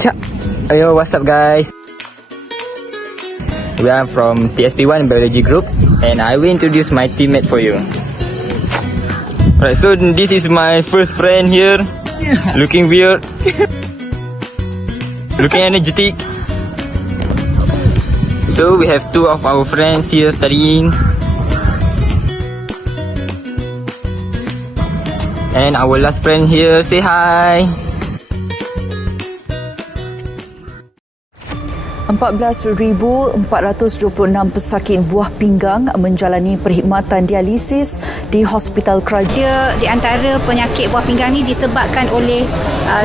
Yo, what's up guys? We are from TSP1 Biology Group and I will introduce my teammate for you. Alright, so this is my first friend here. Looking weird. Looking energetic. So we have two of our friends here studying. And our last friend here, say hi. 14,426 pesakit buah pinggang menjalani perkhidmatan dialisis di Hospital Kerajaan. Dia di antara penyakit buah pinggang ni disebabkan oleh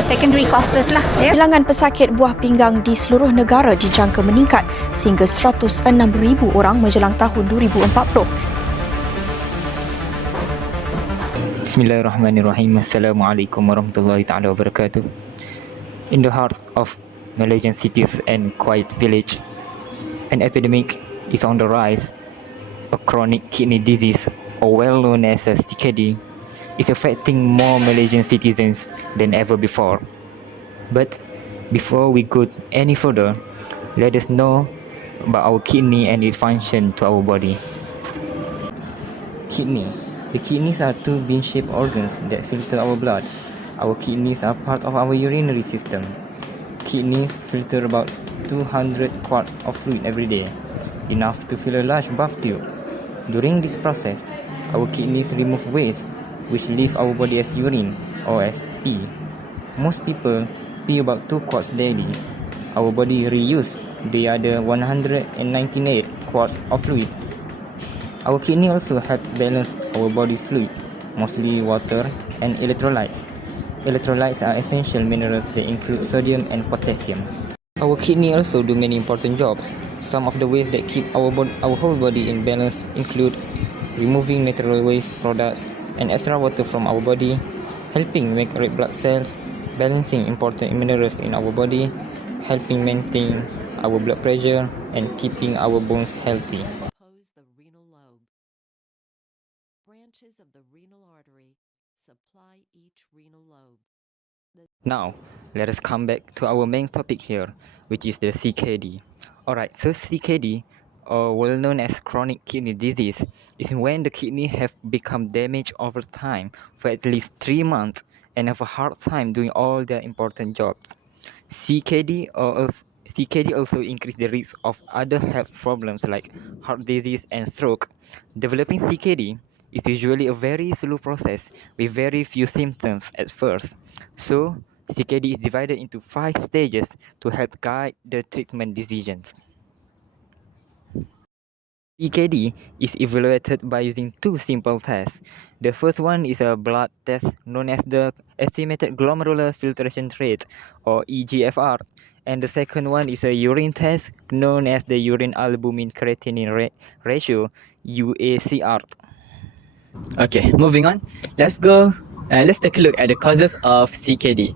secondary causes lah. Bilangan pesakit buah pinggang di seluruh negara dijangka meningkat sehingga 106,000 orang menjelang tahun 2040. Bismillahirrahmanirrahim. Assalamualaikum warahmatullahi taala wabarakatuh. In the heart of Malaysian cities and quiet village, an epidemic is on the rise. A chronic kidney disease, or well known as a CKD, is affecting more Malaysian citizens than ever before. But before we go any further, let us know about our kidney and its function to our body. Kidney. The kidneys are two bean-shaped organs that filter our blood. Our kidneys are part of our urinary system. Kidneys filter about 200 quarts of fluid every day, enough to fill a large bath tube. During this process, our kidneys remove waste, which leave our body as urine or as pee. Most people pee about 2 quarts daily. Our body reuse the other 198 quarts of fluid. Our kidney also help balance our body's fluid, mostly water and electrolytes. Electrolytes are essential minerals that include sodium and potassium. Our kidney also do many important jobs. Some of the ways that keep our whole body in balance include removing natural waste products and extra water from our body, helping make red blood cells, balancing important minerals in our body, helping maintain our blood pressure, and keeping our bones healthy. The renal lobe. Branches of the renal artery supply each renal lobe. Now, let us come back to our main topic here, which is the CKD. Alright, so CKD, or well known as chronic kidney disease, is when the kidney have become damaged over time for at least 3 months and have a hard time doing all their important jobs. CKD also increase the risk of other health problems like heart disease and stroke. Developing CKD is usually a very slow process with very few symptoms at first. So, CKD is divided into 5 stages to help guide the treatment decisions. CKD is evaluated by using 2 simple tests. The first one is a blood test known as the estimated glomerular filtration rate, or EGFR, and the second one is a urine test known as the urine albumin creatinine ratio, UACR. Okay, moving on. Let's take a look at the causes of CKD.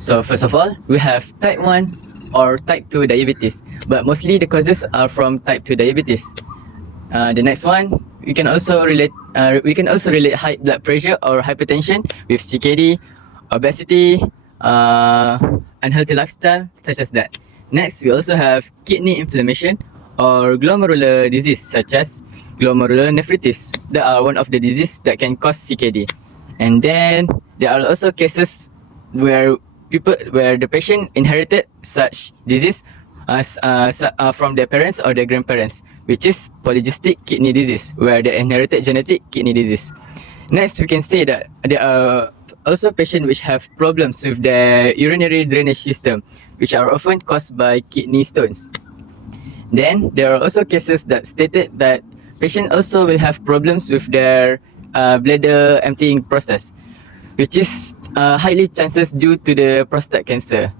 So first of all, we have type 1 or type 2 diabetes, but mostly the causes are from type 2 diabetes. The next one, we can also relate high blood pressure or hypertension with CKD, obesity, unhealthy lifestyle such as that. Next, we also have kidney inflammation or glomerular disease such as glomerulonephritis. That are one of the diseases that can cause CKD. And then there are also cases where the patient inherited such disease from their parents or their grandparents, which is polycystic kidney disease, where they inherited genetic kidney disease. Next, we can say that there are also patients which have problems with their urinary drainage system, which are often caused by kidney stones. Then there are also cases that stated that patients also will have problems with their bladder emptying process, which is highly chances due to the prostate cancer.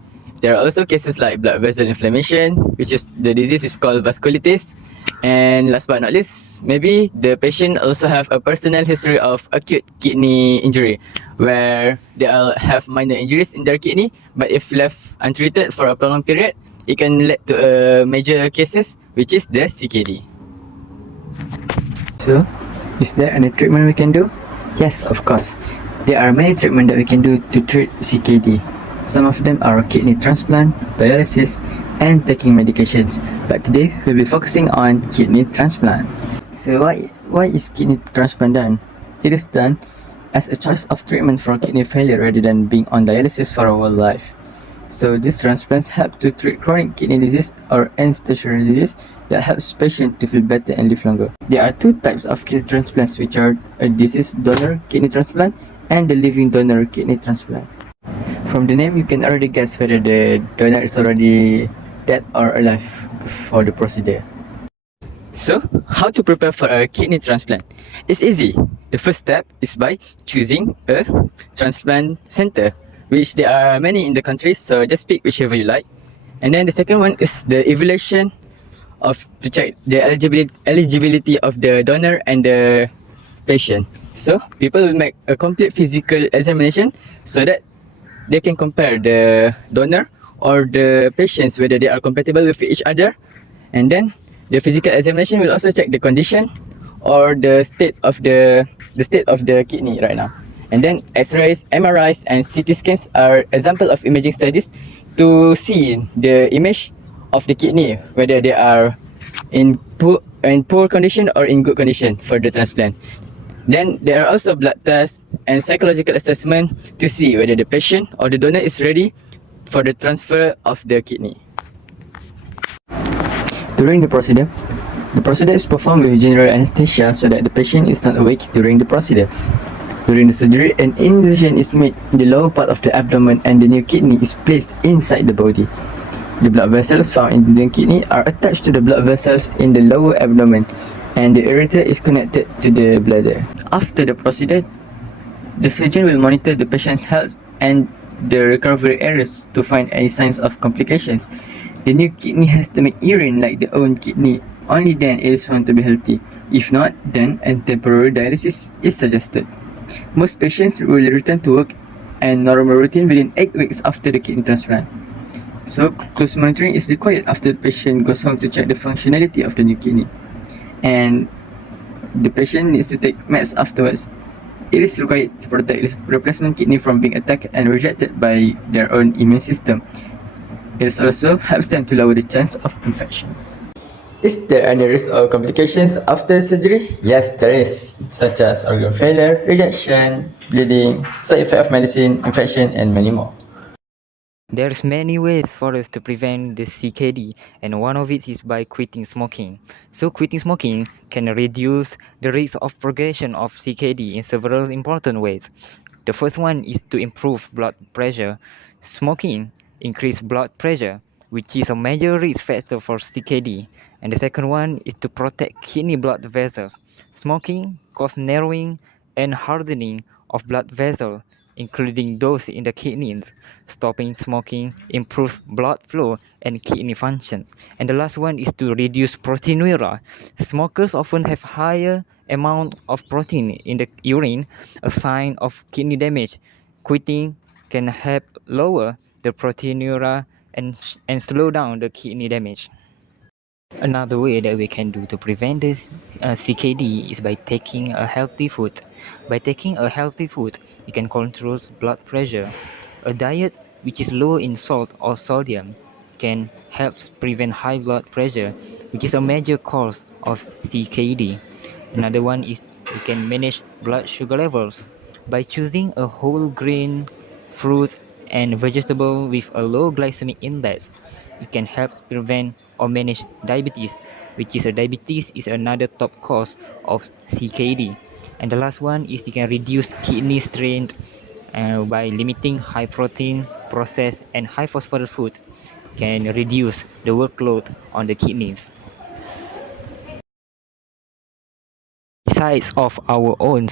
There are also cases like blood vessel inflammation, which is the disease is called vasculitis. And last but not least, maybe the patient also have a personal history of acute kidney injury, where they have minor injuries in their kidney, but if left untreated for a prolonged period, it can lead to major cases, which is the CKD. So, is there any treatment we can do? Yes, of course. There are many treatments that we can do to treat CKD. Some of them are kidney transplant, dialysis, and taking medications. But today, we'll be focusing on kidney transplant. So why is kidney transplant done? It is done as a choice of treatment for kidney failure rather than being on dialysis for a whole life. So these transplants help to treat chronic kidney disease or end-stage disease that helps patients to feel better and live longer. There are two types of kidney transplants, which are a deceased donor kidney transplant and the living donor kidney transplant. From the name, you can already guess whether the donor is already dead or alive for the procedure. So, how to prepare for a kidney transplant? It's easy. The first step is by choosing a transplant center, which there are many in the country, so just pick whichever you like. And then the second one is the evaluation to check the eligibility of the donor and the patient. So, people will make a complete physical examination so that they can compare the donor or the patients whether they are compatible with each other. And then the physical examination will also check the condition or the state of the kidney right now. And then X-rays, MRIs, and CT scans are example of imaging studies to see the image of the kidney, whether they are in poor condition or in good condition for the transplant. Then there are also blood tests and psychological assessment to see whether the patient or the donor is ready for the transfer of the kidney. During the procedure is performed with general anesthesia so that the patient is not awake during the procedure. During the surgery, an incision is made in the lower part of the abdomen and the new kidney is placed inside the body. The blood vessels found in the kidney are attached to the blood vessels in the lower abdomen, and the ureter is connected to the bladder. After the procedure, the surgeon will monitor the patient's health and the recovery areas to find any signs of complications. The new kidney has to make urine like the old kidney. Only then it is found to be healthy. If not, then a temporary dialysis is suggested. Most patients will return to work and normal routine within 8 weeks after the kidney transplant. So, close monitoring is required after the patient goes home to check the functionality of the new kidney. And the patient needs to take meds afterwards. It is required to protect the replacement kidney from being attacked and rejected by their own immune system. It also helps them to lower the chance of infection. Is there any risk or complications after surgery? Yes, there is, such as organ failure, rejection, bleeding, side effect of medicine, infection, and many more. There's many ways for us to prevent the CKD, and one of it is by quitting smoking. So quitting smoking can reduce the risk of progression of CKD in several important ways. The first one is to improve blood pressure. Smoking increases blood pressure, which is a major risk factor for CKD. And the second one is to protect kidney blood vessels. Smoking causes narrowing and hardening of blood vessels, including those in the kidneys. Stopping smoking improves blood flow and kidney functions. And the last one is to reduce proteinuria. Smokers often have higher amount of protein in the urine, a sign of kidney damage. Quitting can help lower the proteinuria and slow down the kidney damage. Another way that we can do to prevent this CKD is by taking a healthy food. By taking a healthy food, you can control blood pressure. A diet which is low in salt or sodium can help prevent high blood pressure, which is a major cause of CKD. Another one is you can manage blood sugar levels by choosing a whole grain, fruits, and vegetable with a low glycemic index. It can help prevent or manage diabetes, which is diabetes is another top cause of CKD. And the last one is you can reduce kidney strain by limiting high protein, processed, and high phosphorus food. Can reduce the workload on the kidneys. Besides of our own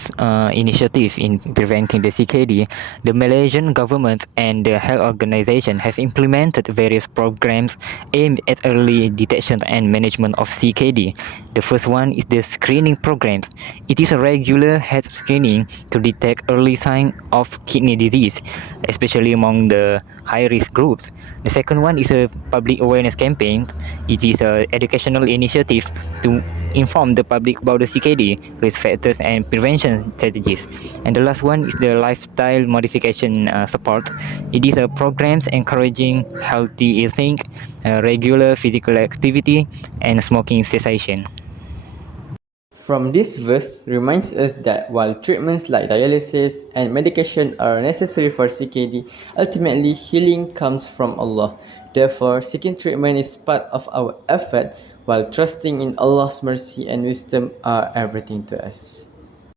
initiative in preventing the CKD, the Malaysian government and the health organization have implemented various programs aimed at early detection and management of CKD. The first one is the screening programs. It is a regular health screening to detect early signs of kidney disease, especially among the high-risk groups. The second one is a public awareness campaign. It is an educational initiative to inform the public about the CKD, risk factors and prevention strategies. And the last one is the lifestyle modification support. It is a programs encouraging healthy eating, regular physical activity, and smoking cessation. From this verse reminds us that while treatments like dialysis and medication are necessary for CKD, ultimately healing comes from Allah. Therefore, seeking treatment is part of our effort, while trusting in Allah's mercy and wisdom are everything to us.